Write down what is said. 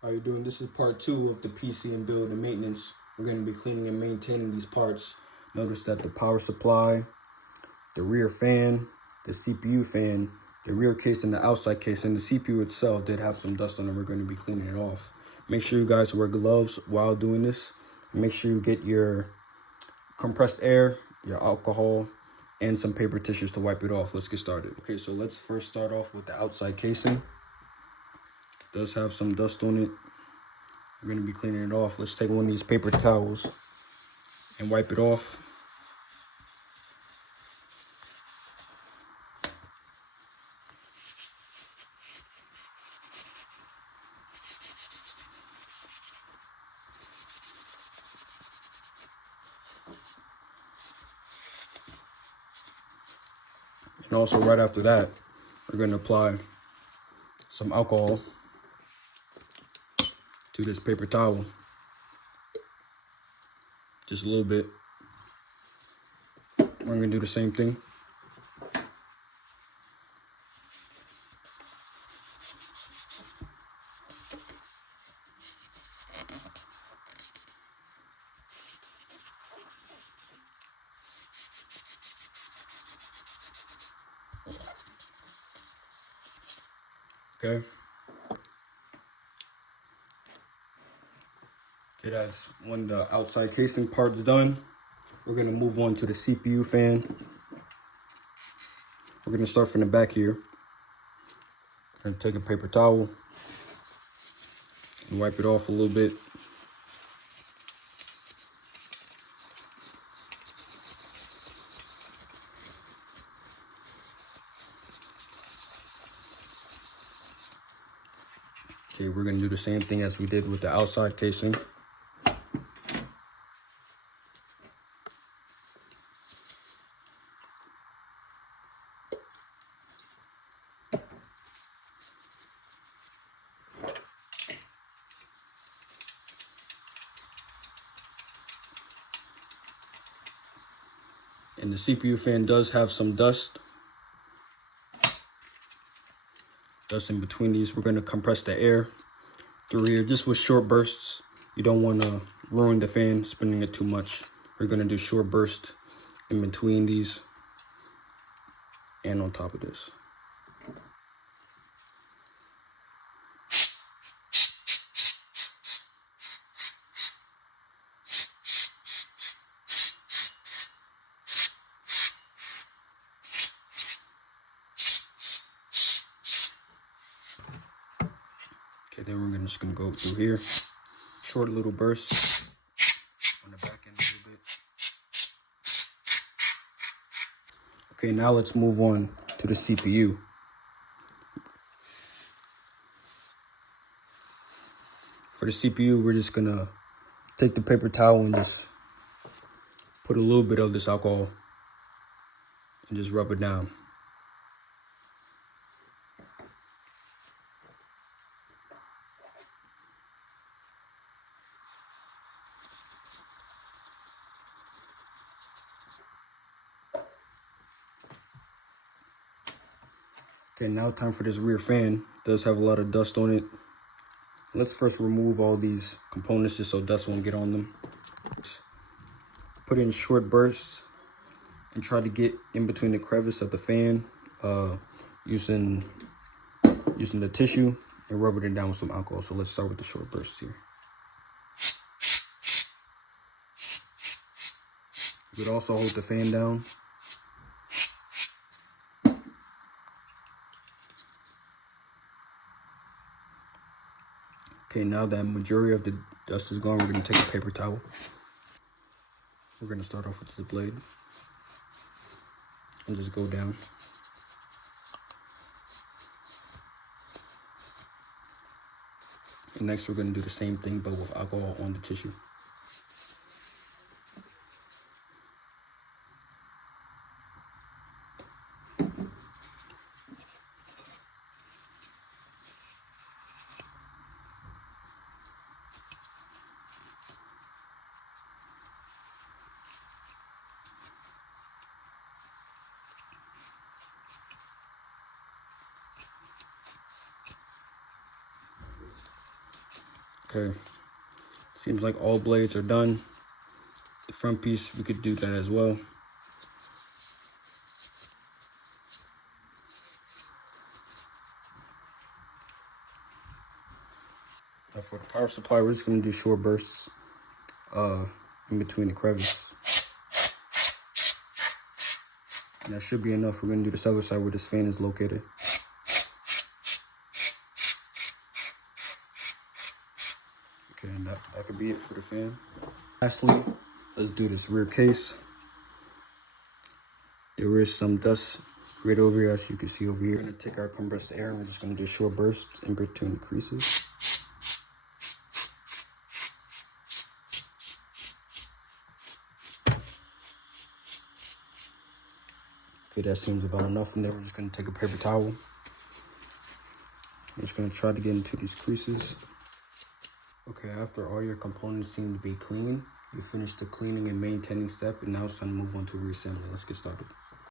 How you doing? This is part 2 of the PC and build and maintenance. We're going to be cleaning and maintaining these parts. Notice that the power supply, the rear fan, the CPU fan, the rear case and the outside case, and the CPU itself did have some dust on it. We're going to be cleaning it off. Make sure you guys wear gloves while doing this. Make sure you get your compressed air, your alcohol, and some paper tissues to wipe it off. Let's get started. Okay, so let's first start off with the outside casing. It does have some dust on it. We're going to be cleaning it off. Let's take one of these paper towels and wipe it off. And also right after that, we're going to apply some alcohol to this paper towel. Just a little bit. We're going to do the same thing. Okay. Okay, that's when the outside casing part's done. We're gonna move on to the CPU fan. We're gonna start from the back here. And take a paper towel and wipe it off a little bit. Okay, we're gonna do the same thing as we did with the outside casing. And the CPU fan does have some dust. Dust in between these. We're gonna compress the air through here just with short bursts. You don't wanna ruin the fan spinning it too much. We're gonna do short bursts in between these and on top of this. Okay, then we're just gonna go through here. Short little bursts on the back end a little bit. Okay, now let's move on to the CPU. For the CPU, we're just gonna take the paper towel and just put a little bit of this alcohol and just rub it down. Okay, now time for this rear fan. It does have a lot of dust on it. Let's first remove all these components just so dust won't get on them. Put it in short bursts and try to get in between the crevice of the fan using the tissue and rubbing it down with some alcohol. So let's start with the short bursts here. You could also hold the fan down. Okay, now that majority of the dust is gone, we're going to take a paper towel. We're going to start off with the blade and just go down. And next we're going to do the same thing but with alcohol on the tissue. Okay, seems like all blades are done. The front piece, we could do that as well. Now for the power supply, we're just gonna do short bursts in between the crevice. And that should be enough. We're gonna do this other side where this fan is located. Okay, and that could be it for the fan. Lastly, let's do this rear case. There is some dust right over here, as you can see over here. We're gonna take our compressed air and we're just gonna do short bursts in between the creases. Okay, that seems about enough. And then we're just gonna take a paper towel. I'm just gonna try to get into these creases. Okay, after all your components seem to be clean, you finish the cleaning and maintaining step, and now it's time to move on to reassembly. Let's get started.